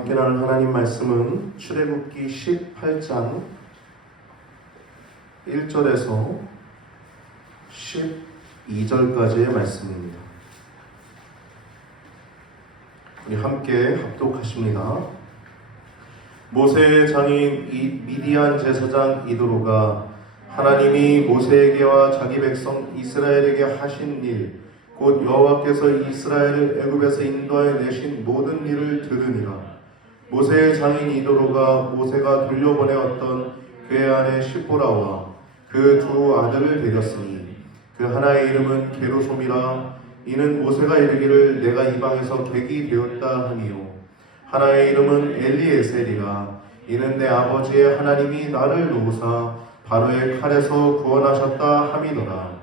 함께 나눌 하나님 말씀은 출애굽기 18장 1절에서 12절까지의 말씀입니다. 우리 함께 합독하십니다. 모세의 장인 미디안 제사장 이도로가 하나님이 모세에게와 자기 백성 이스라엘에게 하신 일, 곧 여호와께서 이스라엘을 애굽에서 인도하여 내신 모든 일을 들으니라. 모세의 장인 이도로가 모세가 돌려보내었던 그의 아내 시보라와 그 두 아들을 데렸으니 그 하나의 이름은 게르솜이라. 이는 모세가 이르기를 내가 이방에서 객이 되었다 하니요, 하나의 이름은 엘리에셀이라. 이는 내 아버지의 하나님이 나를 놓으사 바로의 칼에서 구원하셨다 함이더라.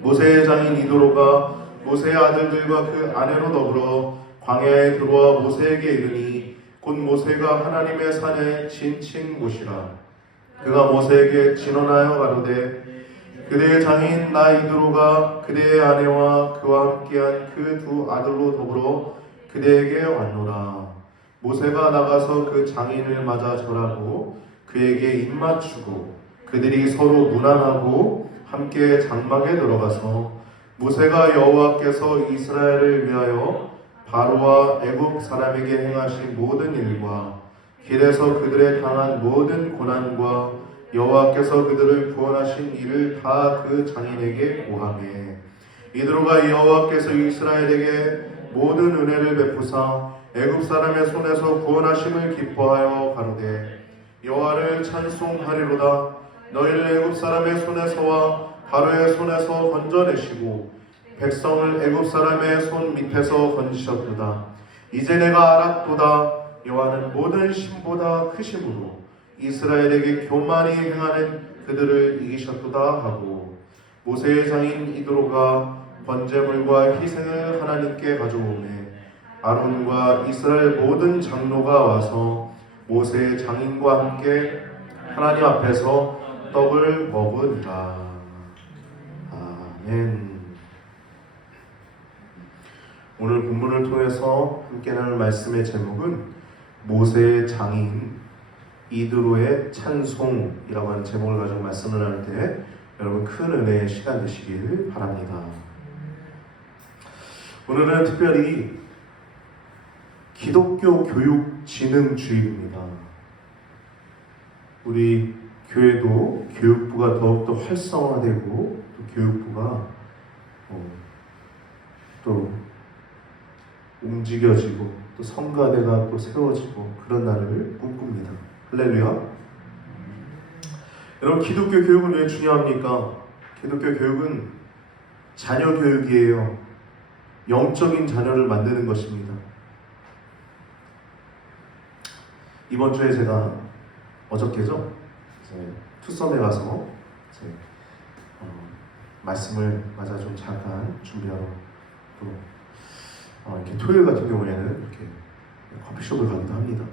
모세의 장인 이도로가 모세의 아들들과 그 아내로 더불어 광야에 들어와 모세에게 이르니 곧 모세가 하나님의 산에 진친 곳이라. 그가 모세에게 진언하여 가로되 그대의 장인 나 이도로가 그대의 아내와 그와 함께한 그 두 아들로 더불어 그대에게 왔노라. 모세가 나가서 그 장인을 맞아 절하고 그에게 입맞추고 그들이 서로 문안하고 함께 장막에 들어가서 모세가 여호와께서 이스라엘을 위하여 바로와 애굽 사람에게 행하신 모든 일과 길에서 그들의 당한 모든 고난과 여호와께서 그들을 구원하신 일을 다 그 장인에게 고하매, 이도로가 여호와께서 이스라엘에게 모든 은혜를 베푸사 애굽 사람의 손에서 구원하심을 기뻐하여 가로되 여호와를 찬송하리로다. 너희를 애굽 사람의 손에서와 바로의 손에서 건져내시고 백성을 애굽 사람의 손 밑에서 건지셨도다. 이제 내가 알았도다. 여호와는 모든 신보다 크심으로 이스라엘에게 교만히 행하는 그들을 이기셨도다 하고, 모세의 장인 이도로가 번제물과 희생을 하나님께 가져오매 아론과 이스라엘 모든 장로가 와서 모세의 장인과 함께 하나님 앞에서 떡을 먹으리라. 아멘. 오늘 본문을 통해서 함께 나눌 말씀의 제목은 모세의 장인 이도로의 찬송이라고 하는 제목을 가지고 말씀을 나눌 때 여러분 큰 은혜의 시간 되시길 바랍니다. 오늘은 특별히 기독교 교육 진흥 주일입니다. 우리 교회도 교육부가 더욱더 활성화되고 또 교육부가 또 움직여지고 또 성가대가 또 세워지고 그런 날을 꿈꿉니다. 할렐루야. 여러분, 기독교 교육은 왜 중요합니까? 기독교 교육은 자녀 교육이에요. 영적인 자녀를 만드는 것입니다. 이번 주에 제가 어저께죠? 투썸에 가서 말씀을 맞아 좀 잠깐 준비하러 또 이렇게 토요일 같은 경우에는 이렇게 커피숍을 가기도 합니다.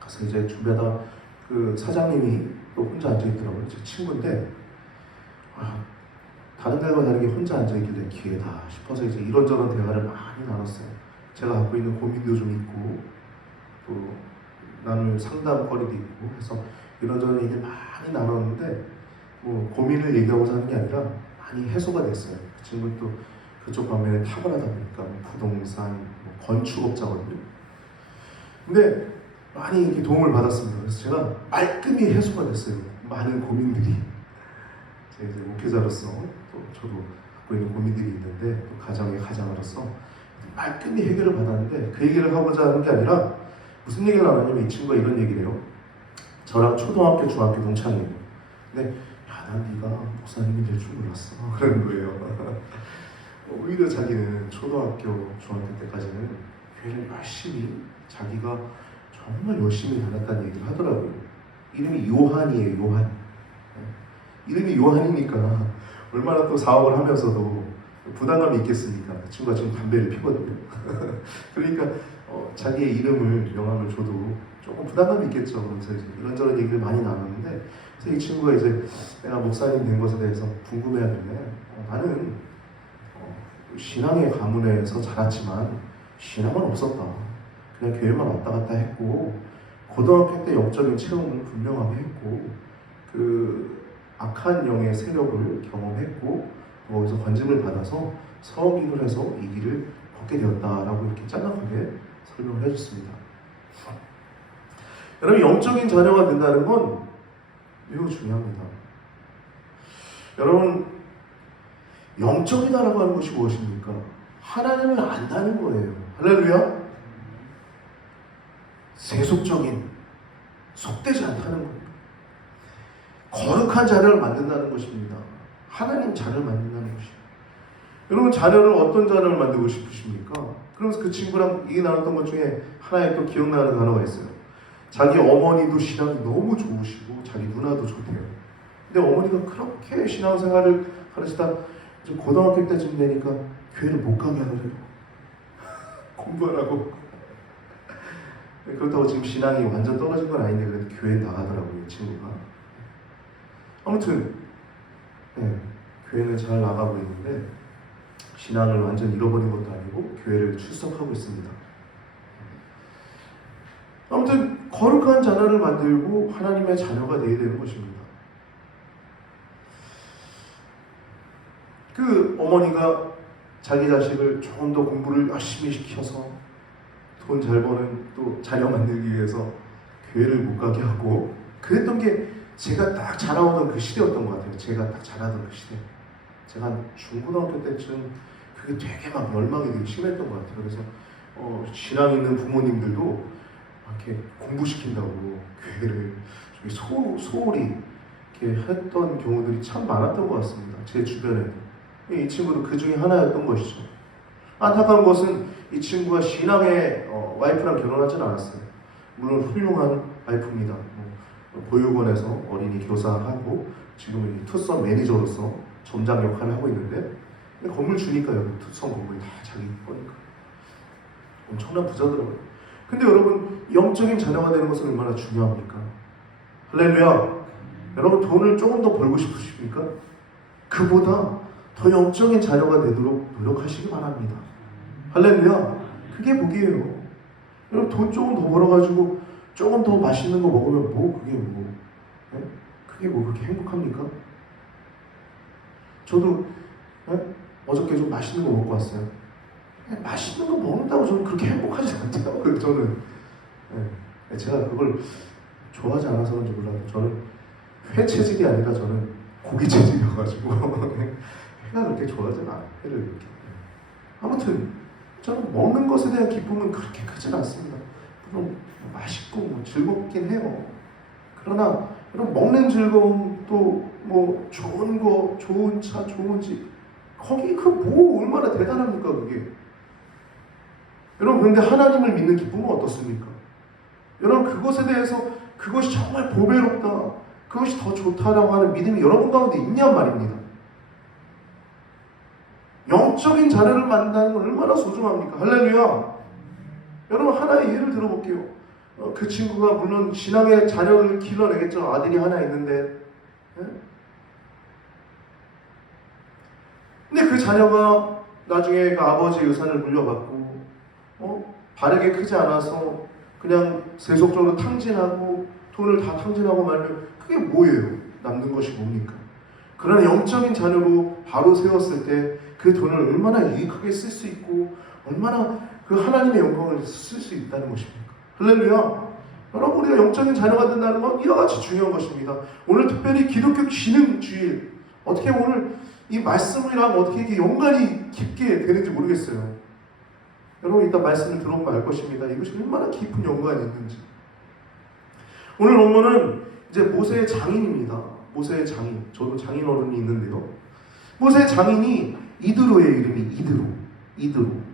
가서 이제 준비하다 그 사장님이 또 혼자 앉아 있더라고요. 제 친구인데 다른 날과 다르게 혼자 앉아 있길래 기회다 싶어서 이제 이런저런 대화를 많이 나눴어요. 제가 갖고 있는 고민도 좀 있고 또 나눌 상담거리도 있고 해서 이런저런 얘기를 많이 나눴는데 뭐 고민을 얘기하고자 하는 게 아니라 많이 해소가 됐어요. 그 친구는 또 그쪽 방면에 탁월하다 보니까 부동산, 건축업자거든요. 근데 많이 이렇게 도움을 받았습니다. 그래서 제가 말끔히 해소가 됐어요. 많은 고민들이. 제가 이제 목회자로서 또 저도 갖고 있는 고민들이 있는데 또 가정의 가장으로서 말끔히 해결을 받았는데 그 얘기를 하고자 하는 게 아니라 무슨 얘기를 나눴냐면 이 친구가 이런 얘기를 해요. 저랑 초등학교, 중학교 동창이에요. 근데 난 네가 목사님이 될 줄 몰랐어. 그러는 거예요. 오히려 자기는 초등학교, 중학교 때까지는 교회를 열심히 자기가 정말 열심히 다녔다는 얘기를 하더라고요. 이름이 요한이에요. 요한. 이름이 요한이니까 얼마나 또 사업을 하면서도 부담감이 있겠습니까? 그 친구가 지금 담배를 피거든요. 그러니까 자기의 이름을 명함을 줘도 조금 부담감이 있겠죠. 그래서 이제 이런저런 얘기를 많이 나눴는데, 그래서 이 친구가 이제 내가 목사님 된 것에 대해서 궁금해하길래 나는 신앙의 가문에서 자랐지만 신앙은 없었다. 그냥 교회만 왔다 갔다 했고 고등학교 때 영적인 체험을 분명하게 했고 그 악한 영의 세력을 경험했고 거기서 관증을 받아서 서기를 해서 이 길을 걷게 되었다라고 이렇게 짤막하게 설명을 해줬습니다. 여러분, 영적인 자녀가 된다는 건 매우 중요합니다. 여러분, 영적이다라고 하는 것이 무엇입니까? 하나님을 안다는 거예요. 할렐루야. 세속적인, 속되지 않다는 겁니다. 거룩한 자녀를 만든다는 것입니다. 하나님 자녀를 만든다는 것입니다. 여러분, 자녀를 어떤 자녀를 만들고 싶으십니까? 그러면서 그 친구랑 얘기 나눴던 것 중에 하나에 또 기억나는 단어가 있어요. 자기 어머니도 신앙이 너무 좋으시고 자기 누나도 좋대요. 근데 어머니가 그렇게 신앙생활을 가르치다 고등학교 때쯤 되니까 교회를 못 가게 하더래요. 공부하라고. 그렇다고 지금 신앙이 완전 떨어진 건 아닌데 그래도 교회 나가더라고요, 이 친구가. 아무튼 네, 교회는 잘 나가고 있는데 신앙을 완전 잃어버린 것도 아니고 교회를 출석하고 있습니다. 아무튼 거룩한 자녀를 만들고 하나님의 자녀가 되어야 되는 것입니다. 그 어머니가 자기 자식을 조금 더 공부를 열심히 시켜서 돈 잘 버는 또 자녀 만들기 위해서 교회를 못 가게 하고 그랬던 게 제가 딱 자라오던 그 시대였던 것 같아요. 제가 딱 자라던 그 시대. 제가 한 중고등학교 때쯤 그게 되게 막 열망이 되게 심했던 것 같아요. 그래서 신앙 있는 부모님들도 이렇게 공부시킨다고 교회를 소홀히 이렇게 했던 경우들이 참 많았던 것 같습니다. 제 주변에. 이 친구도 그 중에 하나였던 것이죠. 안타까운 것은 이 친구가 신앙의 와이프랑 결혼하진 않았어요. 물론 훌륭한 와이프입니다. 보육원에서 어린이 교사하고 지금은 투썸 매니저로서 점장 역할을 하고 있는데 건물 주니까요. 투썸 건물이 다 자기 거니까. 엄청난 부자더라고요. 근데 여러분, 영적인 자녀가 되는 것은 얼마나 중요합니까? 할렐루야. 여러분, 돈을 조금 더 벌고 싶으십니까? 그보다 더 영적인 자녀가 되도록 노력하시기 바랍니다. 할렐루야. 그게 복이에요. 여러분, 돈 조금 더 벌어가지고 조금 더 맛있는 거 먹으면 그게 뭐 그렇게 행복합니까? 저도 어저께 좀 맛있는 거 먹고 왔어요. 맛있는 거 먹는다고 저는 그렇게 행복하지 않더라고요. 저는 제가 그걸 좋아하지 않아서 그런지 몰라도 저는 회 체질이 아니라 저는 고기 체질이어가지고 회가 그렇게 좋아하지 않아요. 회를 이렇게. 아무튼 저는 먹는 것에 대한 기쁨은 그렇게 크진 않습니다. 물론 맛있고 즐겁긴 해요. 그러나 여러분, 먹는 즐거움 또 뭐 좋은 거, 좋은 차, 좋은 집, 거기 그 뭐 얼마나 대단합니까 그게. 여러분, 그런데 하나님을 믿는 기쁨은 어떻습니까? 여러분, 그것에 대해서 그것이 정말 보배롭다, 그것이 더 좋다라고 하는 믿음이 여러분 가운데 있냔 말입니다. 영적인 자녀를 만나는 건 얼마나 소중합니까? 할렐루야. 여러분, 하나의 예를 들어볼게요. 그 친구가 물론 신앙의 자녀를 길러내겠죠. 아들이 하나 있는데. 근데 그 자녀가 나중에 그 아버지의 유산을 물려받고 바르게 크지 않아서 그냥 세속적으로 탕진하고 돈을 다 탕진하고 말면 그게 뭐예요? 남는 것이 뭡니까? 그러나 영적인 자녀로 바로 세웠을 때 그 돈을 얼마나 유익하게 쓸 수 있고 얼마나 그 하나님의 영광을 쓸 수 있다는 것입니까? 할렐루야. 여러분, 우리가 영적인 자녀가 된다는 건 이와 같이 중요한 것입니다. 오늘 특별히 기독교 기능주일, 어떻게 오늘 이 말씀이랑 어떻게 이게 연관이 깊게 되는지 모르겠어요. 여러분, 이따 말씀을 들어보면 알 것입니다. 이것이 얼마나 깊은 연관이 있는지. 오늘 본문은 이제 모세의 장인입니다. 모세의 장인. 저도 장인 어른이 있는데요. 모세의 장인이 이드로의 이름이 이드로.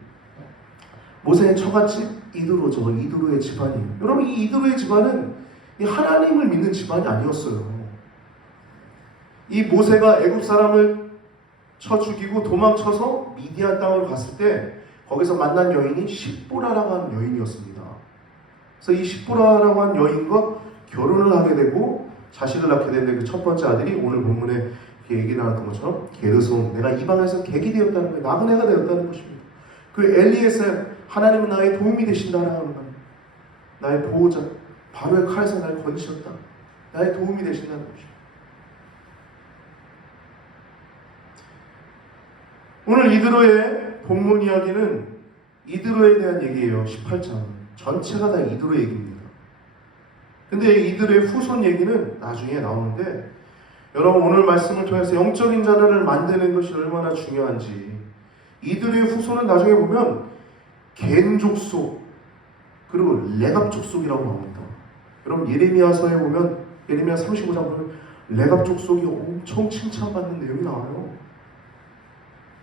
모세의 처갓집 이드로죠. 이드로의 집안이에요. 여러분, 이 이드로의 집안은 이 하나님을 믿는 집안이 아니었어요. 이 모세가 애굽 사람을 쳐 죽이고 도망쳐서 미디안 땅을 갔을 때 거기서 만난 여인이 십보라라고 하는 여인이었습니다. 그래서 이 십보라라고 하는 여인과 결혼을 하게 되고 자식을 낳게 되는데 그 첫 번째 아들이 오늘 본문에 얘기 나왔던 것처럼 게르손, 내가 이방에서 객이 되었다는 거예요. 나그네가 되었다는 것입니다. 그 엘리에셀, 하나님은 나의 도움이 되신다라는 겁니다. 나의 보호자, 바로의 칼에서 날 건지셨다. 나의 도움이 되신다는 것이죠. 오늘 이드로의 본문 이야기는 이드로에 대한 얘기예요. 18장 전체가 다 이드로 얘기입니다. 근데 이드로의 후손 얘기는 나중에 나오는데, 여러분 오늘 말씀을 통해서 영적인 자녀를 만드는 것이 얼마나 중요한지, 이드로의 후손은 나중에 보면 겐 족속 그리고 레갑 족속이라고 나옵니다. 여러분 예레미야서에 보면, 예레미야 35장 보면 레갑 족속이 엄청 칭찬받는 내용이 나와요.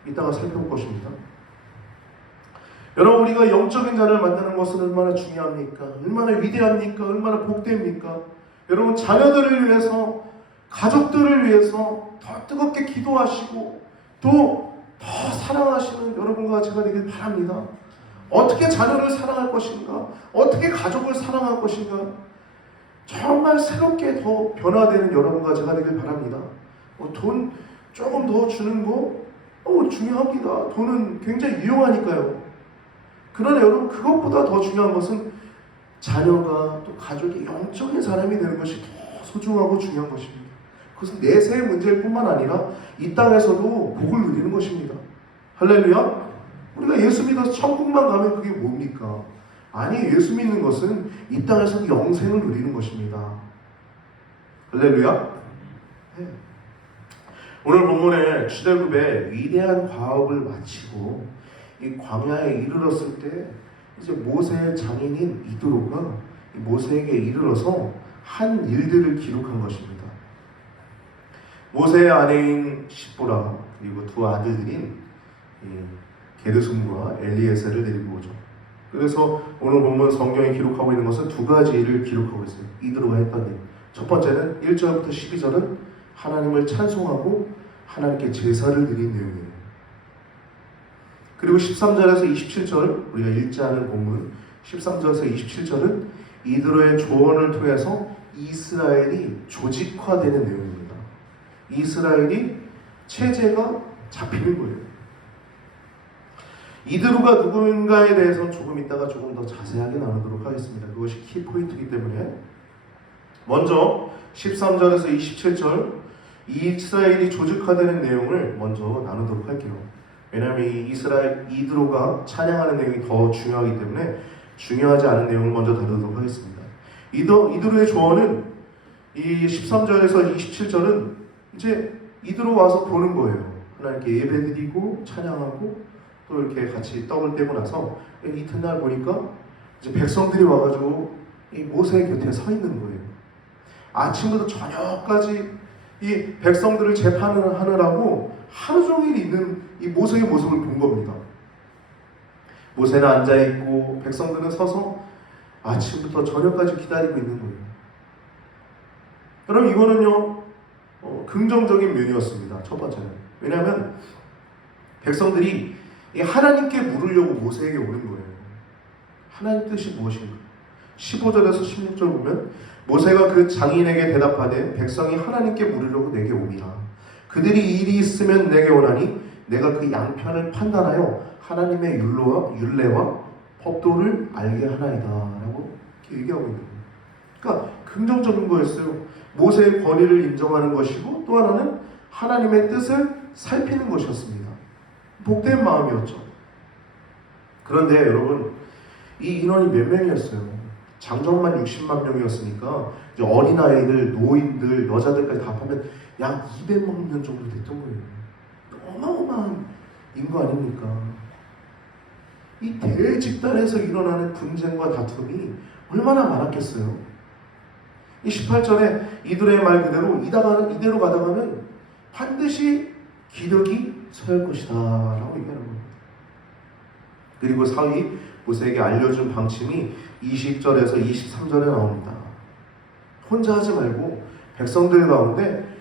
이따가 살펴볼 것입니다. 여러분 우리가 영적인 자를 만드는 것은 얼마나 중요합니까? 얼마나 위대합니까? 얼마나 복됩니까? 여러분 자녀들을 위해서, 가족들을 위해서 더 뜨겁게 기도하시고 또 더 사랑하시는 여러분과 제가 되길 바랍니다. 어떻게 자녀를 사랑할 것인가? 어떻게 가족을 사랑할 것인가? 정말 새롭게 더 변화되는 여러분과 제가 되길 바랍니다. 돈 조금 더 주는 거 중요합니다. 돈은 굉장히 유용하니까요. 그러나 여러분 그것보다 더 중요한 것은 자녀가 또 가족이 영적인 사람이 되는 것이 더 소중하고 중요한 것입니다. 그것은 내세의 문제일 뿐만 아니라 이 땅에서도 복을 누리는 것입니다. 할렐루야. 우리가 예수 믿어서 천국만 가면 그게 뭡니까? 아니, 예수 믿는 것은 이 땅에서도 영생을 누리는 것입니다. 할렐루야. 네. 오늘 본문에 출애굽의 위대한 과업을 마치고 이 광야에 이르렀을 때, 이제 모세의 장인인 이드로가 모세에게 이르러서 한 일들을 기록한 것입니다. 모세의 아내인 십보라 그리고 두 아들들인 게르솜과 엘리에셀을 데리고 오죠. 그래서 오늘 본문 성경에 기록하고 있는 것은 두 가지를 기록하고 있어요. 이드로가 했던 일. 첫 번째는 1절부터 12절은 하나님을 찬송하고 하나님께 제사를 드린 내용이에요. 그리고 13절에서 27절, 우리가 읽지 않은 본문 13절에서 27절은 이드로의 조언을 통해서 이스라엘이 조직화되는 내용입니다. 이스라엘이 체제가 잡히는 거예요. 이드로가 누군가에 대해서는 조금 이따가 조금 더 자세하게 나누도록 하겠습니다. 그것이 키포인트이기 때문에 먼저 13절에서 27절 이스라엘이 조직화되는 내용을 먼저 나누도록 할게요. 왜냐하면 이 이드로가 찬양하는 내용이 더 중요하기 때문에 중요하지 않은 내용을 먼저 다루도록 하겠습니다. 이드로의 조언은 이 13절에서 27절은 이제 이드로 와서 보는 거예요. 하나님께 예배드리고 찬양하고 또 이렇게 같이 떡을 떼고 나서 이튿날 보니까 이제 백성들이 와가지고 이 모세 곁에 서 있는 거예요. 아침부터 저녁까지 이 백성들을 재판을 하느라고 하루 종일 있는 이 모세의 모습을 본 겁니다. 모세는 앉아있고 백성들은 서서 아침부터 저녁까지 기다리고 있는 거예요. 그럼 이거는요 긍정적인 면이었습니다. 첫 번째는. 왜냐하면 백성들이 하나님께 물으려고 모세에게 오는 거예요. 하나님 뜻이 무엇인가? 15절에서 16절 보면 모세가 그 장인에게 대답하되 백성이 하나님께 물으려고 내게 오니라. 그들이 일이 있으면 내게 오나니 내가 그 양편을 판단하여 하나님의 율례와 법도를 알게 하나이다 라고 얘기하고 있는 거예요. 그러니까 긍정적인 거였어요. 모세의 권위를 인정하는 것이고 또 하나는 하나님의 뜻을 살피는 것이었습니다. 복된 마음이었죠. 그런데 여러분 이 인원이 몇 명이었어요? 장정만 60만 명이었으니까 이제 어린아이들, 노인들, 여자들까지 다 합하면 약 200만 명 정도 됐던 거예요. 어마어마한 인구 아닙니까? 이 대집단에서 일어나는 분쟁과 다툼이 얼마나 많았겠어요? 이 18절에 이들의 말 그대로 이대로 가다가는 반드시 기력이 서할 것이다 라고 얘기하는 겁니다. 그리고 사위 모세에게 알려준 방침이 20절에서 23절에 나옵니다. 혼자 하지 말고 백성들 가운데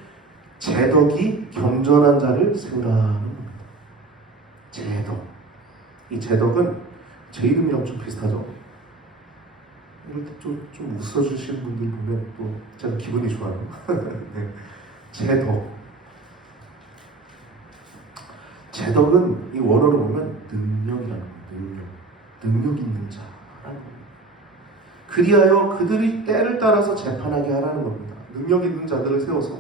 제덕이 경전한 자를 세우라는 겁니다. 제덕. 이 제덕은 제 이름이랑 좀 비슷하죠? 이렇게 좀 웃어주시는 분들 보면 또 제가 기분이 좋아요. 네. 제덕. 제덕은 이 원어로 보면 능력이라는 거예요. 능력 있는 자라는 겁니다. 그리하여 그들이 때를 따라서 재판하게 하라는 겁니다. 능력 있는 자들을 세워서.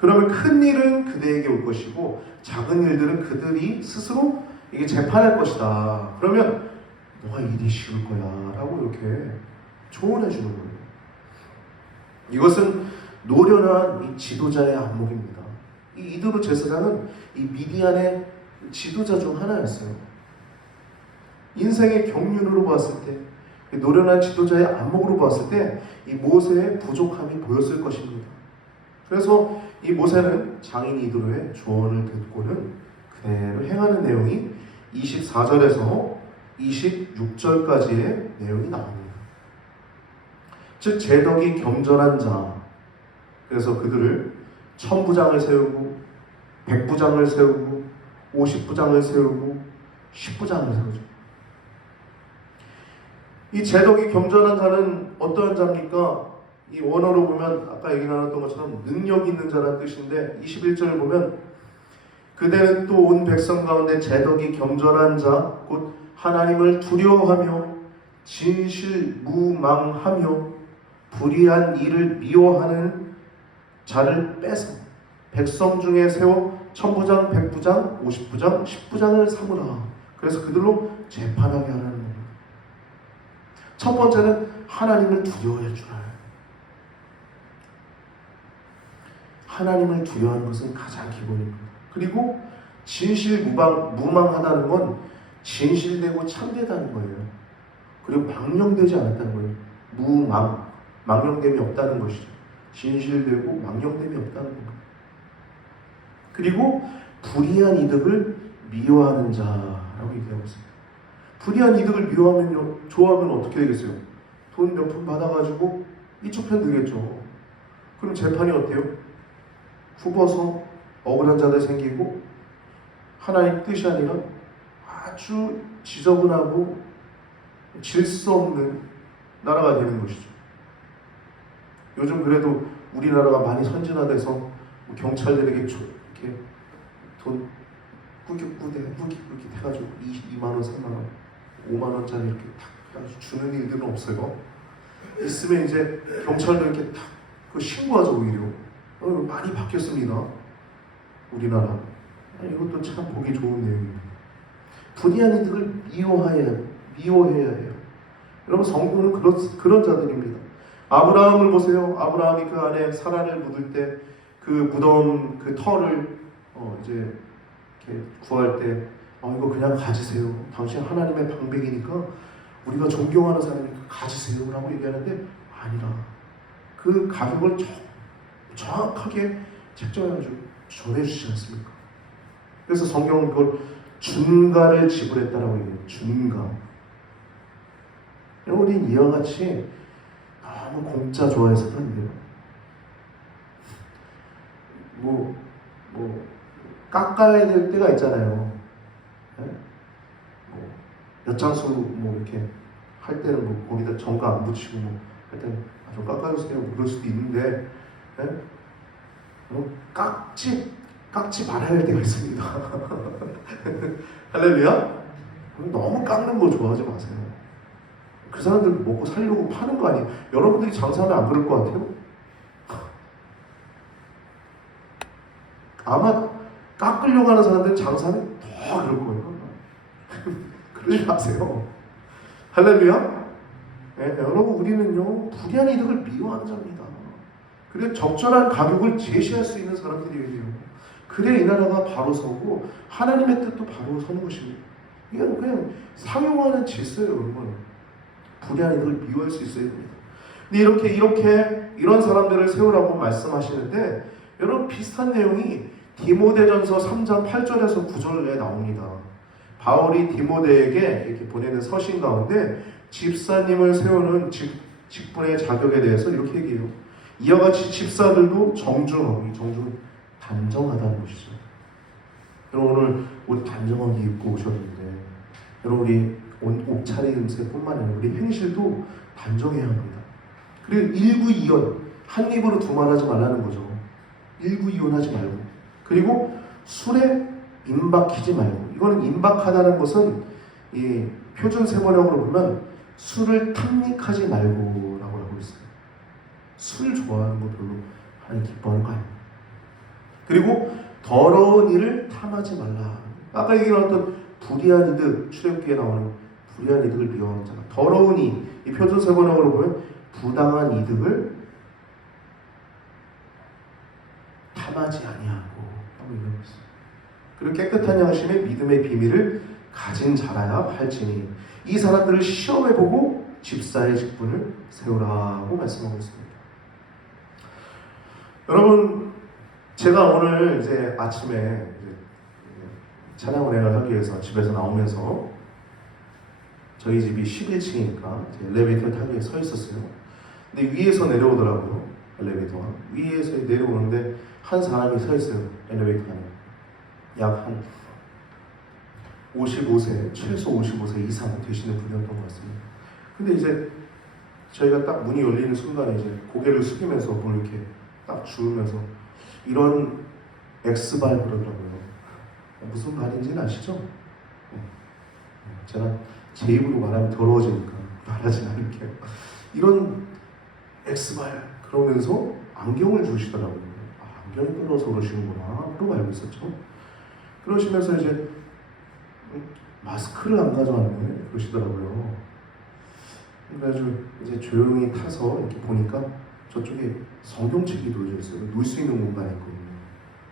그러면 큰 일은 그대에게 올 것이고 작은 일들은 그들이 스스로 이게 재판할 것이다. 그러면 너가 일이 쉬울 거야 라고 이렇게 조언해 주는 거예요. 이것은 노련한 이 지도자의 안목입니다. 이 이드로 제사장은 이 미디안의 지도자 중 하나였어요. 인생의 경륜으로 봤을 때, 노련한 지도자의 안목으로 봤을 때 이 모세의 부족함이 보였을 것입니다. 그래서 이 모세는 장인 이드로의 조언을 듣고는 그대로 행하는 내용이 24절에서 26절까지의 내용이 나옵니다. 즉 제덕이 겸손한 자, 그래서 그들을 1000부장을 세우고 100부장을 세우고 50부장을 세우고 10부장을 세우죠. 이 제덕이 겸손한 자는 어떠한 자입니까? 이 원어로 보면 아까 얘기 나눴던 것처럼 능력 있는 자라는 뜻인데 21절을 보면 그대는 또 온 백성 가운데 제덕이 겸손한 자 곧 하나님을 두려워하며 진실무망하며 불의한 일을 미워하는 자를 빼서 백성 중에 세워 1000부장, 100부장, 50부장, 10부장을 삼으라. 그래서 그들로 재판하게 하라는 겁니다. 첫 번째는 하나님을 두려워해 주라. 하나님을 두려워하는 것은 가장 기본입니다. 그리고 진실무망하다는 건 진실되고 참되다는 거예요. 그리고 망령되지 않았다는 거예요. 망령됨이 없다는 것이죠. 진실되고 망령됨이 없다는 겁니다. 그리고 불의한 이득을 미워하는 자라고 얘기하고 있습니다. 불의한 이득을 미워하면 좋아하면 어떻게 되겠어요? 돈 몇 푼 받아가지고 이쪽 편 들겠죠. 그럼 재판이 어때요? 굽어서 억울한 자들 생기고 하나님 뜻이 아니라 아주 지저분하고 질서 없는 나라가 되는 것이죠. 요즘 그래도 우리나라가 많이 선진화돼서 경찰들에게 이렇게 돈 꾸깃꾸깃 해가지고 2만원, 3만원, 5만원짜리 이렇게 탁 해가지고 주는 일들은 없어요. 있으면 이제 경찰도 이렇게 탁 신고하죠. 오히려 많이 바뀌었습니다. 우리나라. 이것도 참 보기 좋은 내용입니다. 불의한 이들을 미워해야 해요. 여러분 성도는 그런 자들입니다. 아브라함을 보세요. 아브라함이 그 안에 사라를 묻을 때 그 무덤 그 터를 이제 이렇게 구할 때 이거 그냥 가지세요. 당신 하나님의 방백이니까 우리가 존경하는 사람이니까 가지세요라고 얘기하는데 아니라 그 가격을 정확하게 책정해가지고 전해주시지 않습니까? 그래서 성경은 그걸 준가를 지불했다라고 얘기해요. 준가. 우린 이와 같이 너무 공짜 좋아해서는 안 돼요. 깎아야 될 때가 있잖아요. 네? 엿장수 이렇게 할 때는 거기다 정가 안 붙이고 할 때는 좀 깎아주세요. 그럴 수도 있는데 네? 깎지 말아야 할 때가 있습니다. 할렐루야? 너무 깎는 거 좋아하지 마세요. 그 사람들 먹고 살려고 파는 거 아니에요. 여러분들이 장사하면 안 그럴 것 같아요? 아마 깎으려고 하는 사람들은 장사는 더 그럴 거예요. 그러지 마세요. 할렐루야? 네, 여러분 우리는요 불의한 이득을 미워하는 자입니다. 그래 적절한 가격을 제시할 수 있는 사람들이어야 돼요. 그래 이 나라가 바로 서고 하나님의 뜻도 바로 서는 것입니다. 이건 그냥 상용하는 질서예요. 여러분 불의한 이득을 미워할 수 있어야 됩니다. 근데 이렇게 이런 사람들을 세우라고 말씀하시는데 여러분 비슷한 내용이 디모데전서 3장 8절에서 9절에 나옵니다. 바울이 디모데에게 이렇게 보내는 서신 가운데 집사님을 세우는 직분의 자격에 대해서 이렇게 얘기해요. 이와 같이 집사들도 정중하고, 이 정중은 단정하다는 것이죠. 여러분 오늘 옷 단정하게 입고 오셨는데 여러분 우리 옷차림새뿐만 아니라 우리 행실도 단정해야 합니다. 그리고 일구이연, 한 입으로 두말하지 말라는 거죠. 일구이연하지 말고, 그리고 술에 임박히지 말고. 이거는 임박하다는 것은 이 표준 세번역으로 보면 술을 탐닉하지 말고라고 하고 있어요. 술 좋아하는 거 별로 하나님 기뻐하는 거 아니에요. 그리고 더러운 일을 탐하지 말라. 아까 얘기 나왔던 불의한 이득, 출애굽기에 나오는 불의한 이득을 미워하는 자가 더러운 이 표준 세번역으로 보면 부당한 이득을 탐하지 아니하고 하고 있는 것이죠. 그리고 깨끗한 양심의 믿음의 비밀을 가진 자라야 할지니 이 사람들을 시험해보고 집사의 직분을 세우라고 말씀하고 있습니다. 여러분, 제가 오늘 이제 아침에 찬양 운행을 하기 위해서 집에서 나오면서 저희 집이 11층이니까 엘리베이터를 타기 위해 서 있었어요. 근데 위에서 내려오더라고요. 엘리베이터가 위에서 내려오는데 한 사람이 서 있어요. 엘리베이터 안에 약 한 55세, 최소 55세 이상 되시는 분이었던 것 같습니다. 근데 이제 저희가 딱 문이 열리는 순간에 이제 고개를 숙이면서 뭘 이렇게 딱 주우면서 이런 X발 그러더라고요. 무슨 발인지는 아시죠? 제가 제 입으로 말하면 더러워지니까 말하진 않을게요. 이런 X발 그러면서 안경을 주시더라고요. 안경이 떨어서 그러시는구나. 그러고 알고 있었죠. 그러시면서 이제 마스크를 안 가져왔네 그러시더라고요. 그래가지고 이제 조용히 타서 이렇게 보니까 저쪽에 성경책이 놓여져 있어요. 놓을 수 있는 공간이 있거든요.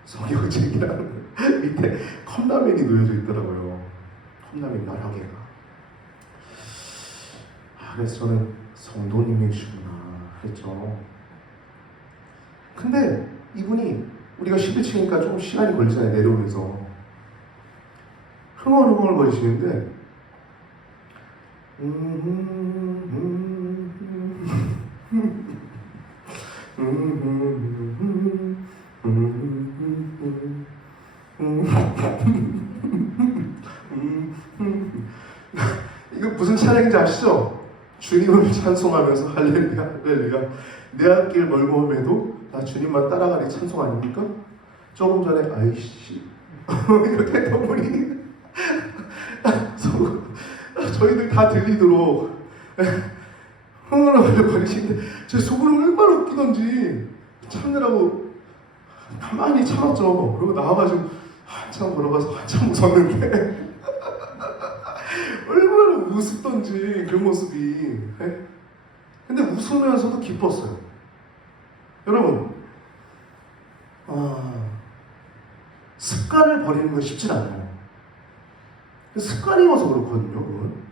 성경책이랑 밑에 컵라면이 놓여져 있더라고요. 컵라면 여러 개가. 그래서 저는 성도님이시구나 했죠. 근데 이분이 우리가 11층이니까 조금 시간이 걸리잖아요. 내려오면서 흥얼흥얼 거리시는데 이거 무슨 찬양인지 아시죠? 주님을 찬송하면서 할렐루야 할렐루야 내 앞길 멀고 험해도 나 주님만 따라가니 찬송 아닙니까? 조금 전에 아이씨 이렇게 했던 분이 저희들 다 들리도록 흥얼흥얼 거리시는데 제 속으로 얼마나 웃기던지 참느라고 가만히 참았죠. 그리고 나와가지고 한참 걸어가서 한참 웃었는데 얼마나 우습던지 그 모습이. 근데 웃으면서도 기뻤어요. 여러분, 습관을 버리는 건 쉽진 않아요. 습관이어서 그렇거든요. 그건.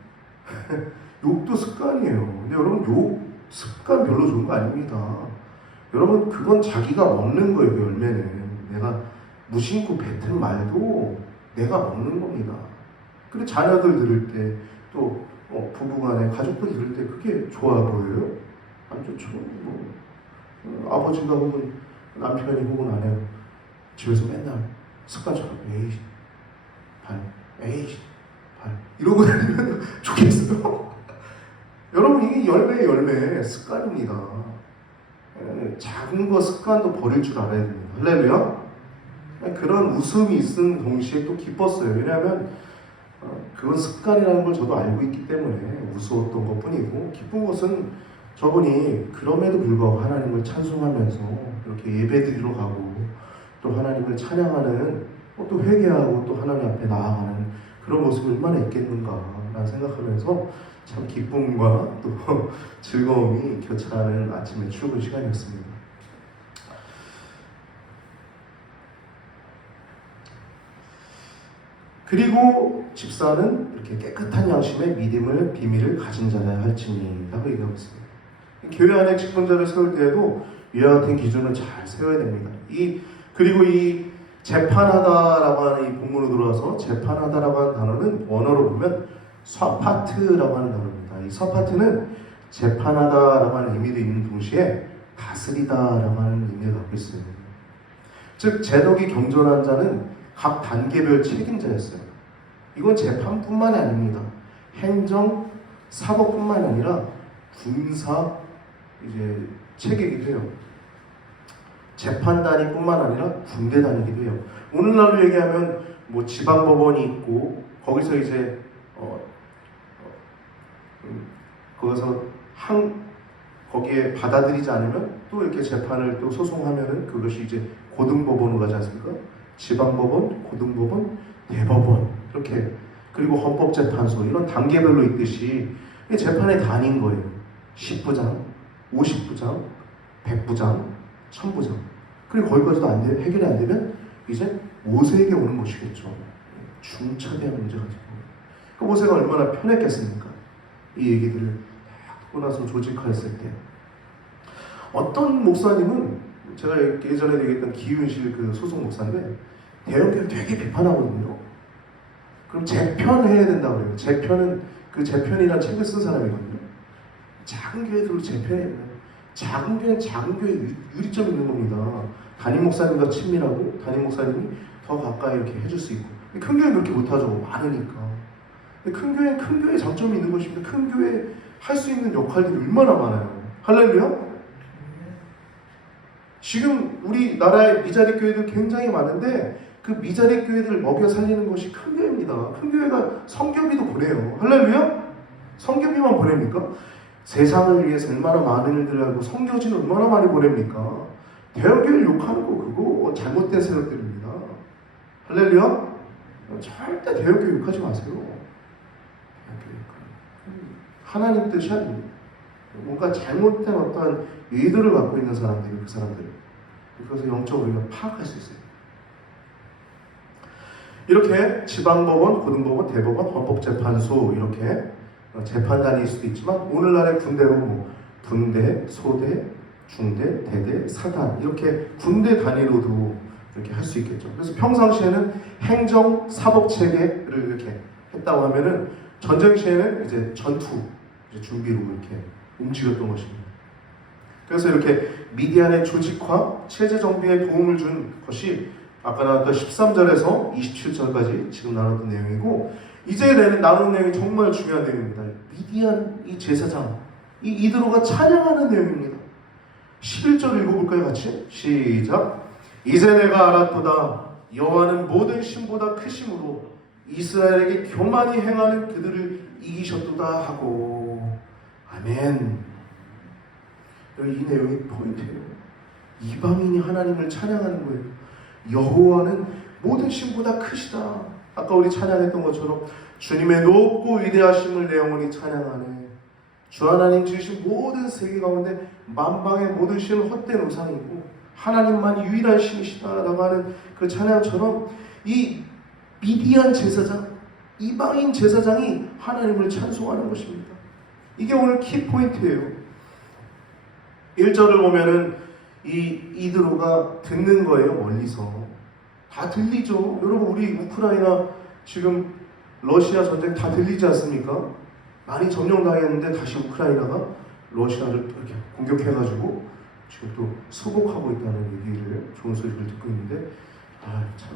욕도 습관이에요. 근데 여러분, 욕 습관 별로 좋은 거 아닙니다. 여러분, 그건 자기가 먹는 거예요. 그 열매는 내가 무심코 뱉은 말도 내가 먹는 겁니다. 그리고 자녀들 들을 때 또 부부간에 가족들 들을 때 그게 좋아 보여요? 안 좋죠. 아버지가 혹은 남편이 혹은 아내가 집에서 맨날 습관처럼 에이 발 에이 발 이러고 다니면 좋겠어요? 여러분, 이게 열매의 열매 습관입니다. 작은 거 습관도 버릴 줄 알아야 됩니다. 할렐루야. 그런 웃음이 있은 동시에 또 기뻤어요. 왜냐하면 그건 습관이라는 걸 저도 알고 있기 때문에 우스웠던 것 뿐이고, 기쁜 것은 저분이 그럼에도 불구하고 하나님을 찬송하면서 이렇게 예배드리러 가고 또 하나님을 찬양하는 또 회개하고 또 하나님 앞에 나아가는 그런 모습이 얼마나 있겠는가라는 생각하면서 참 기쁨과 또 즐거움이 교차하는 아침의 출근 시간이었습니다. 그리고 집사는 이렇게 깨끗한 양심의 믿음을 비밀을 가진 자라야 할지니 라고 얘기하고 있습니다. 교회 안에 직분자를 세울 때에도 이와 같은 기준을 잘 세워야 됩니다. 그리고 이 재판하다라고 하는 이 본문으로 들어와서 재판하다라고 하는 단어는 원어로 보면 서파트라고 하는 단어입니다. 이 서파트는 재판하다라고 하는 의미도 있는 동시에 다스리다라고 하는 의미를 갖고 있어요. 즉 제덕이 경전한 자는 각 단계별 책임자였어요. 이건 재판뿐만이 아닙니다. 행정, 사법뿐만이 아니라 군사 이제 체계이기도 해요. 재판단위뿐만 아니라 군대 단위이기도 해요. 오늘날로 얘기하면 뭐 지방법원이 있고 거기서 이제 거기서 거기에 받아들이지 않으면 또 이렇게 재판을 또 소송하면은 그것이 이제 고등법원으로 가지 않습니까? 지방법원, 고등법원, 대법원 이렇게, 그리고 헌법재판소, 이런 단계별로 있듯이 재판의 단위인 거예요. 10부장, 50부장, 100부장, 1000부장. 그리고 거기까지도 해결이 안 되면 이제 모세에게 오는 것이겠죠. 중차대한 문제 가지고. 그 모세가 얼마나 편했겠습니까? 이 얘기들을 딱 듣고 나서 조직하였을 때. 어떤 목사님은, 제가 예전에 얘기했던 기윤실 그 소속 목사인데, 대형교회 되게 비판하거든요. 그럼 재편해야 된다고 그래요. 재편은, 그 재편이라는 책을 쓴 사람이거든요. 작은 교회들로 재편해야 돼요. 작은 교회는 작은 교회 유리점이 있는 겁니다. 담임 목사님과 친밀하고 담임 목사님이 더 가까이 이렇게 해줄 수 있고. 큰 교회는 그렇게 못하죠. 많으니까. 근데 큰 교회는 큰 교회의 장점이 있는 것입니다. 큰 교회 할 수 있는 역할들이 얼마나 많아요. 할렐루야? 지금 우리나라의 미자립 교회들 굉장히 많은데 그 미자립 교회들을 먹여 살리는 것이 큰 교회입니다. 큰 교회가 성교비도 보내요. 할렐루야? 성교비만 보냅니까? 세상을 위해서 얼마나 많은 일들을 하고 성교지는 얼마나 많이 보냅니까? 대형교회를 욕하는 거 그거 잘못된 생각들입니다. 할렐루야? 절대 대형교회 욕하지 마세요. 하나님 뜻이 아닙니다. 뭔가 잘못된 어떠한 의도를 갖고 있는 사람들이, 그 사람들. 그래서 영적으로 우리가 파악할 수 있어요. 이렇게 지방법원, 고등법원, 대법원, 헌법재판소 이렇게 재판단일 수도 있지만, 오늘날의 군대로 뭐 분대, 소대, 중대, 대대, 사단 이렇게 군대 단위로도 이렇게 할 수 있겠죠. 그래서 평상시에는 행정, 사법 체계를 이렇게 했다고 하면은 전쟁 시에는 이제 전투 준비로 이렇게 움직였던 것입니다. 그래서 이렇게 미디안의 조직화, 체제 정비에 도움을 준 것이 아까 나왔던 13절에서 27절까지 지금 나눴던 내용이고, 이제 나눈 내용이 정말 중요한 내용입니다. 미디안 이 제사장, 이 이드로가 찬양하는 내용입니다. 11절 읽어볼까요? 같이? 시작! 이제 내가 알았도다. 여호와는 모든 신보다 크심으로 이스라엘에게 교만히 행하는 그들을 이기셨도다 하고. 아멘. 이 내용이 포인트예요. 이방인이 하나님을 찬양하는 거예요. 여호와는 모든 신보다 크시다. 아까 우리 찬양했던 것처럼 주님의 높고 위대하심을 내 영혼이 찬양하네. 주 하나님 지으신 모든 세계 가운데 만방의 모든 신은 헛된 우상이고 하나님만 유일한 신이시다라고 하는 그 찬양처럼, 이 미디안 제사장, 이방인 제사장이 하나님을 찬송하는 것입니다. 이게 오늘 키포인트예요. 1절을 보면은 이드로가 듣는 거예요. 멀리서 다 들리죠. 여러분, 우리 우크라이나 지금 러시아 전쟁 다 들리지 않습니까? 많이 점령당했는데 다시 우크라이나가 러시아를 이렇게 공격해가지고 지금 또 수복하고 있다는 얘기를, 좋은 소리를 듣고 있는데, 참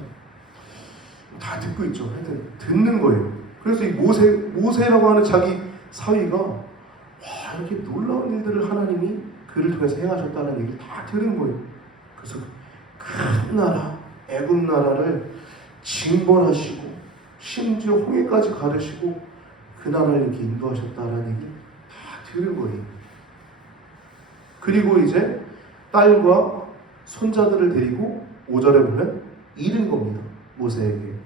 다 듣고 있죠. 하여튼 듣는 거예요. 그래서 이 모세라고 하는 자기 사위가 이렇게 놀라운 일들을 하나님이 그를 통해서 행하셨다는 얘기를 다 들은 거예요. 그래서 큰 나라, 애굽 나라를 징벌하시고 심지어 홍해까지 가르시고 그 나라를 이렇게 인도하셨다는 얘기를 다 들은 거예요. 그리고 이제 딸과 손자들을 데리고 5절에 보면 잃은 겁니다. 모세에게.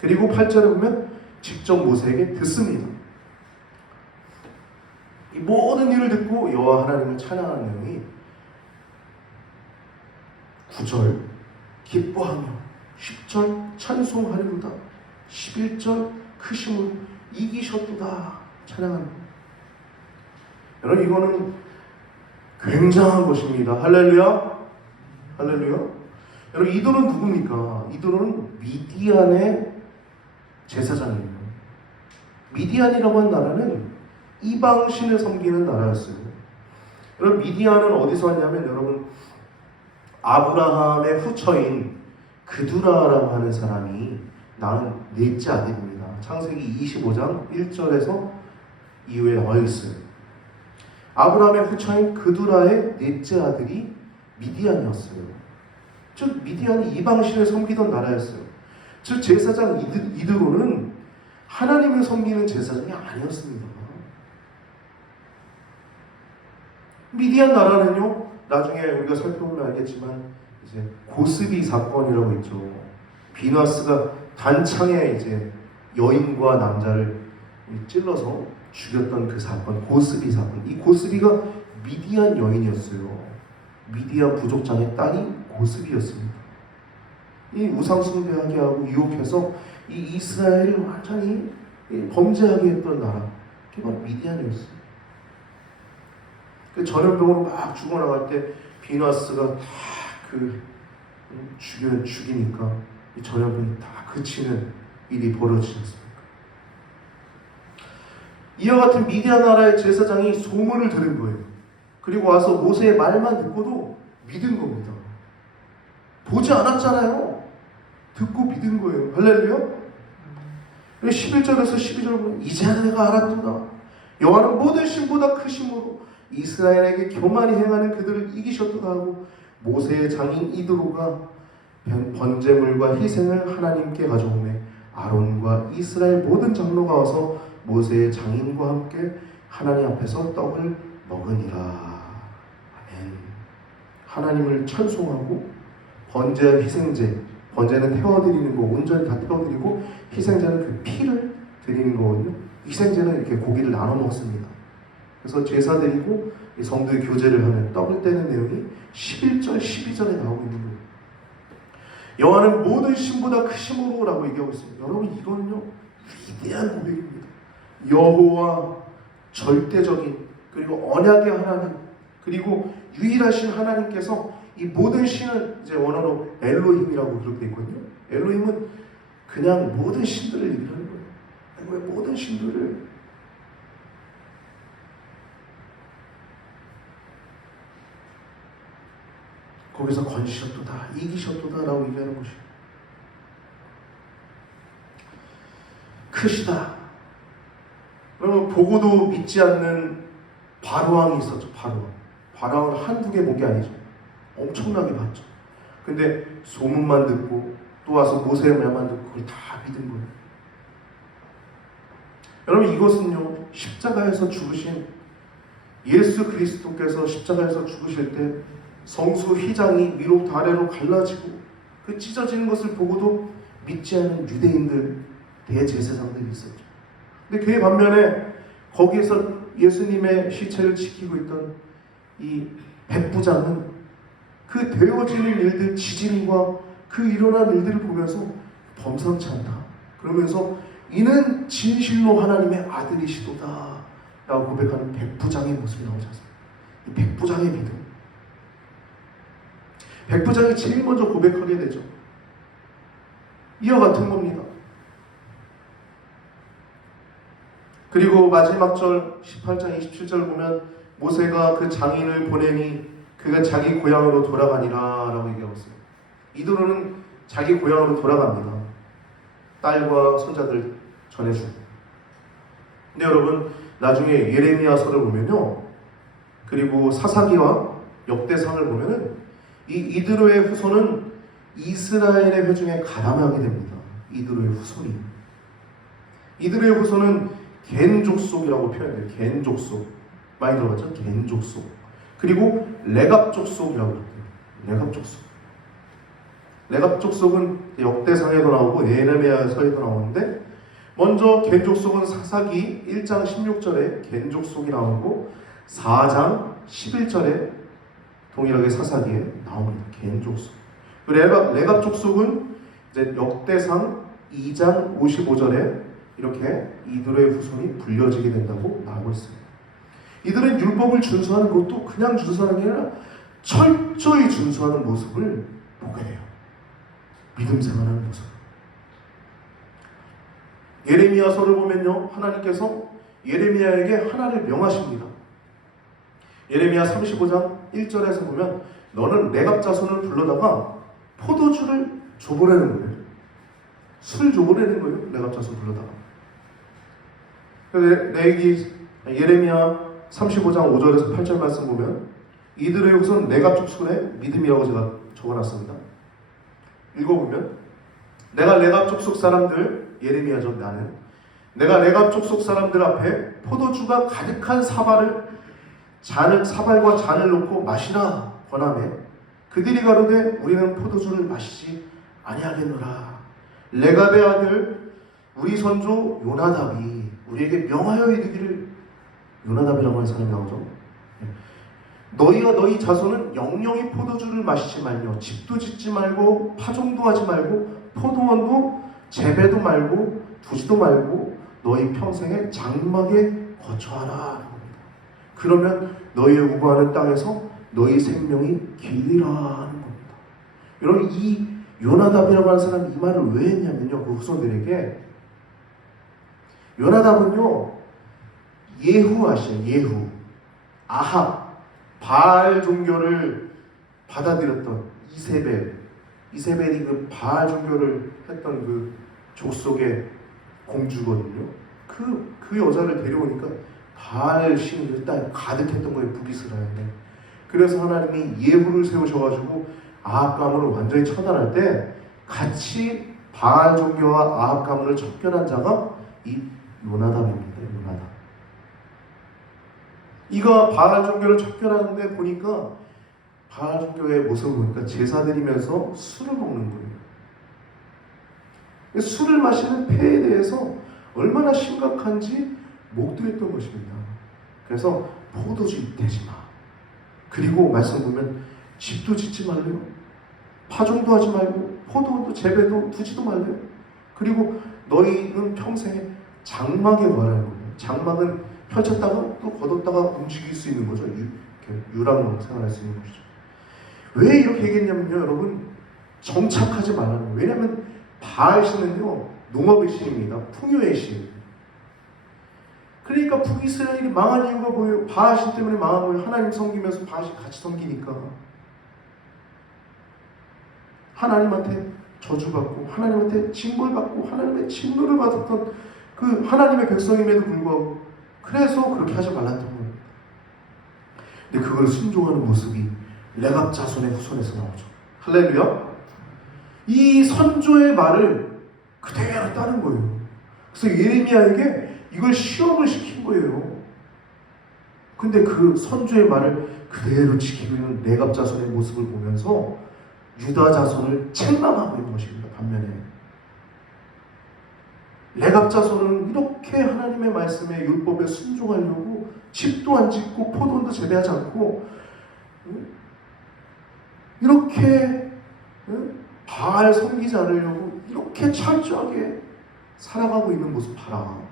그리고 8절에 보면 직접 모세에게 듣습니다. 이 모든 일을 듣고 여호와 하나님을 찬양하는 내용이 9절 기뻐하며, 10절 찬송하리로다, 11절 크심으로 이기셨도다 찬양합니다. 여러분, 이거는 굉장한 것입니다. 할렐루야. 할렐루야. 여러분, 이도는 누굽니까? 이도는 미디안의 제사장입니다. 미디안이라고 하는 나라는 이방신을 섬기는 나라였어요. 여러분, 미디안은 어디서 왔냐면, 여러분, 아브라함의 후처인 그두라라고 하는 사람이 낳은 넷째 아들입니다. 창세기 25장 1절에서 이후에 나와 있어요. 아브라함의 후처인 그두라의 넷째 아들이 미디안이었어요. 즉 미디안이 이방신을 섬기던 나라였어요. 즉 제사장 이드로는 하나님을 섬기는 제사장이 아니었습니다. 미디안 나라는요, 나중에 우리가 살펴보면 알겠지만 이제 고스비 사건이라고 있죠. 비나스가 단창에 이제 여인과 남자를 찔러서 죽였던 그 사건, 고스비 사건. 이 고스비가 미디안 여인이었어요. 미디안 부족장의 딸이 고스비였습니다. 이 우상숭배하게 하고 유혹해서 이 이스라엘을 완전히 범죄하게 했던 나라, 그게 바로 미디안이었어요. 그 전염병으로 막 죽어나갈 때 비나스가 다그 죽이니까 이 전염병이 다 그치는 일이 벌어지지 않습니까? 이와 같은 미디안 나라의 제사장이 소문을 들은 거예요. 그리고 와서 모세의 말만 듣고도 믿은 겁니다. 보지 않았잖아요. 듣고 믿은 거예요. 할렐루야. 11절에서 12절 보면 이제 내가 알았도다. 여호와는 모든 신보다 크심으로 이스라엘에게 교만히 행하는 그들을 이기셨도다 하고 모세의 장인 이드로가 번제물과 희생을 하나님께 가져오매 아론과 이스라엘 모든 장로가 와서 모세의 장인과 함께 하나님 앞에서 떡을 먹으니라. 아멘. 하나님을 찬송하고 번제와 희생제, 번제는 태워드리는 거, 온전히 다 태워드리고 희생제는 그 피를 드리는 거거든요. 희생제는 이렇게 고기를 나눠 먹습니다. 그래서 제사 드리고 성도의 교제를 하는 떡을 떼는 내용이 11절, 12절에 나오고 있는 거예요. 여호와는 모든 신보다 크심으로 라고 얘기하고 있습니다. 여러분, 이거는요 위대한 고백입니다. 여호와 절대적인, 그리고 언약의 하나님, 그리고 유일하신 하나님께서 이 모든 신은 이제 원어로 엘로힘이라고 그렇게 되어 있거든요. 엘로힘은 그냥 모든 신들을 얘기하는 거예요. 왜 모든 신들을 거기서 건지셨도다, 이기셨도다 라고 얘기하는 것이 크시다. 그러면 보고도 믿지 않는 바로왕이 있었죠. 바로왕은 한두 개 본 게 아니죠. 엄청나게 봤죠. 근데 소문만 듣고 또 와서 모세의 말만 듣고 그걸 다 믿은 거예요. 여러분, 이것은요 십자가에서 죽으신 예수 그리스도께서 십자가에서 죽으실 때 성수 휘장이 위로 아래로 갈라지고 그 찢어지는 것을 보고도 믿지 않은 유대인들, 대제사장들이 있었죠. 근데 그의 반면에 거기에서 예수님의 시체를 지키고 있던 이 백부장은 그 되어지는 일들, 지진과 그 일어난 일들을 보면서 범상치 않다. 그러면서 이는 진실로 하나님의 아들이시도다 라고 고백하는 백부장의 모습이 나오지 않습니까? 이 백부장의 믿음. 백부장이 제일 먼저 고백하게 되죠. 이와 같은 겁니다. 그리고 마지막 절 18장 27절 보면 모세가 그 장인을 보내니 그가 자기 고향으로 돌아가니라 라고 얘기하고 있어요. 이도로는 자기 고향으로 돌아갑니다. 딸과 손자들 전해주고. 근데 여러분, 나중에 예레미야서를 보면요, 그리고 사사기와 역대상을 보면은 이 이드로의 후손은 이스라엘의 회중에 가담하게 됩니다. 이드로의 후손이. 이드로의 후손은 겐 족속이라고 표현해요. 겐 족속. 많이 들어봤죠? 겐 족속. 그리고 레갑 족속이라고 그래요. 레갑 족속. 레갑 족속은 역대상에도 나오고 예레미야서에도 나오는데, 먼저 겐 족속은 사사기 1장 16절에 겐 족속이 나오고 4장 11절에 동일하게 사사기에 나옵니다. 겐 족속. 레갑 족속은 이제 역대상 2장 55절에 이렇게 이들의 후손이 불려지게 된다고 나오고 있습니다. 이들은 율법을 준수하는 것도 그냥 준수하는 게 아니라 철저히 준수하는 모습을 보게 돼요. 믿음 생활하는 모습. 예레미야서를 보면요, 하나님께서 예레미야에게 하나를 명하십니다. 예레미야 35장 1절에서 보면 너는 레갑 자손을 불러다가 포도주를 줘보라는 거예요. 술 줘보라는 거예요. 레갑 자손 불러다가. 예레미야 35장 5절에서 8절 말씀 보면 이들의 후손 레갑 족속의 믿음이라고 제가 적어놨습니다. 읽어보면 내가 레갑 족속 사람들, 예레미야죠, 나는 내가 레갑 족속 사람들 앞에 포도주가 가득한 사발을 사발과 잔을 놓고 마시라 권하매 그들이 가로되 우리는 포도주를 마시지 아니하겠노라. 레갑의 아들 우리 선조 요나답이 우리에게 명하여 이르기를, 요나답이라고 하는 사람이 나오죠. 너희와 너희 자손은 영영이 포도주를 마시지 말며 집도 짓지 말고 파종도 하지 말고 포도원도 재배도 말고 두지도 말고 너희 평생에 장막에 거처하라. 그러면 너희의 우고하는 땅에서 너희 생명이 길리라 하는 겁니다. 여러분, 이 요나답이라고 하는 사람이 이 말을 왜 했냐면요, 그 후손들에게, 요나답은요 예후 아시죠? 예후, 아합, 바알 종교를 받아들였던 이세벨이 그 바알 종교를 했던 그 족속의 공주거든요. 그 여자를 데려오니까 바알 신이 일단 가득했던 거예요, 북이스라엘에. 그래서 하나님이 예후를 세우셔가지고 아합 가문을 완전히 처단할 때 같이 바알 종교와 아합 가문을 척결한 자가 이 요나답입니다. 요나답. 이가 바알 종교를 척결하는데 보니까 바알 종교의 모습을 보니까 제사 드리면서 술을 먹는 거예요. 술을 마시는 폐에 대해서 얼마나 심각한지 목도했던 것입니다. 그래서 포도주 대지 마. 그리고 말씀 보면 집도 짓지 말래요. 파종도 하지 말고 포도도 재배도 두지도 말래요. 그리고 너희는 평생에 장막에 거하라는 거예요. 장막은 펼쳤다가 또 걷었다가 움직일 수 있는 거죠. 유랑으로 생활할 수 있는 것이죠. 왜 이렇게 얘기했냐면요, 여러분, 정착하지 말라는 거예요. 왜냐하면 바알 신은요 농업의 신입니다. 풍요의 신. 그러니까 북이스라엘이 망한 이유가 뭐예요? 바알 신 때문에 망한 거예요. 하나님 섬기면서 바알 신 같이 섬기니까 하나님한테 저주받고 하나님한테 징벌받고 하나님의 진노를 받았던 그 하나님의 백성임에도 불구하고 그래서 그렇게 하지 말랐던 거예요. 근데 그걸 순종하는 모습이 레갑 자손의 후손에서 나오죠. 할렐루야. 이 선조의 말을 그대로 따른 거예요. 그래서 예레미야에게 이걸 시험을 시킨 거예요. 근데 그 선조의 말을 그대로 지키고 있는 레갑 자손의 모습을 보면서 유다 자손을 책망하고 있는 것입니다. 반면에 레갑 자손은 이렇게 하나님의 말씀에 율법에 순종하려고 집도 안 짓고 포도원도 재배하지 않고 이렇게 바알 섬기지 않으려고 이렇게 철저하게 살아가고 있는 모습 봐라.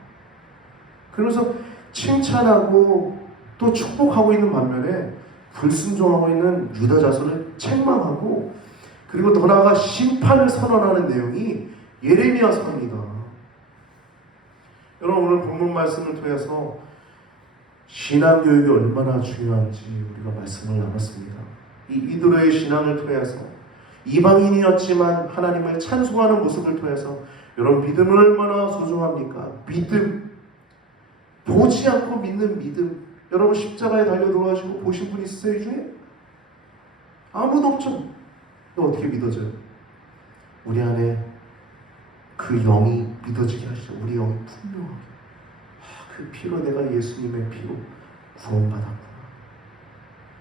그러면서 칭찬하고 또 축복하고 있는 반면에 불순종하고 있는 유다 자손을 책망하고 그리고 더 나아가 심판을 선언하는 내용이 예레미야서입니다. 여러분, 오늘 본문 말씀을 통해서 신앙교육이 얼마나 중요한지 우리가 말씀을 나눴습니다. 이 이드로의 신앙을 통해서 이방인이었지만 하나님을 찬송하는 모습을 통해서 여러분, 믿음은 얼마나 소중합니까? 믿음, 보지 않고 믿는 믿음. 여러분, 십자가에 달려 돌아가시고 보신 분 있으세요? 이 중에? 아무도 없죠. 또 어떻게 믿어져요? 우리 안에 그 영이 믿어지게 하시죠. 우리 영이 분명하게 그 피로 내가 예수님의 피로 구원받았구나.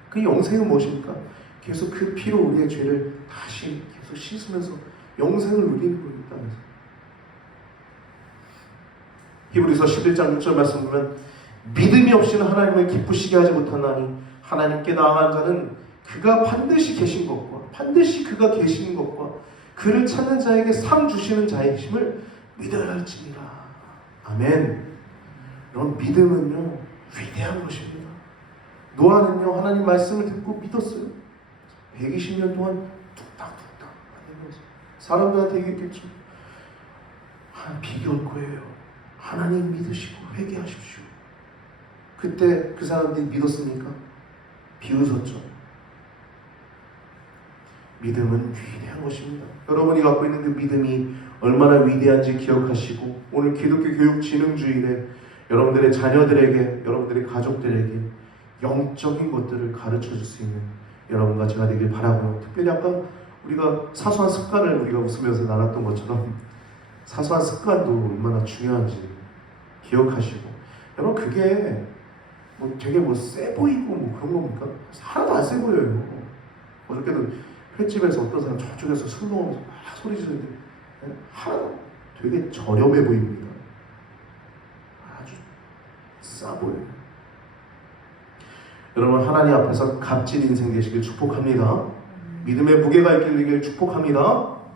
그 영생은 무엇입니까? 계속 그 피로 우리의 죄를 다시 계속 씻으면서 영생을 누리는 거예요. 땅에서. 히브리서 11장 6절 말씀 보면 믿음이 없이는 하나님을 기쁘시게 하지 못하나니 하나님께 나아간 자는 그가 반드시 계신 것과 반드시 그가 계시는 것과 그를 찾는 자에게 상 주시는 자이심을 믿어야 할지니라. 아멘. 여러분, 믿음은요 위대한 것입니다. 노아는요 하나님 말씀을 듣고 믿었어요. 120년 동안 뚝딱뚝딱 만들면서 사람들한테 얘기했겠죠. 비가 올 거예요. 하나님 믿으시고 회개하십시오. 그때 그 사람들이 믿었습니까? 비웃었죠. 믿음은 위대한 것입니다. 여러분이 갖고 있는 그 믿음이 얼마나 위대한지 기억하시고 오늘 기독교 교육진흥주일에 여러분들의 자녀들에게, 여러분들의 가족들에게 영적인 것들을 가르쳐줄 수 있는 여러분과 제가 되길 바라고요. 특별히 아까 우리가 사소한 습관을 우리가 웃으면서 나눴던 것처럼 사소한 습관도 얼마나 중요한지 기억하시고, 여러분, 그게 뭐 되게 뭐 세 보이고 뭐 그런 겁니까? 하나도 안 세 보여요. 어저께도 횟집에서 어떤 사람 저쪽에서 술 먹으면서 막 소리 지르는데 하나도 되게 저렴해 보입니다. 아주 싸 보여요. 여러분, 하나님 앞에서 값진 인생 되시길 축복합니다. 믿음의 무게가 있길 축복합니다.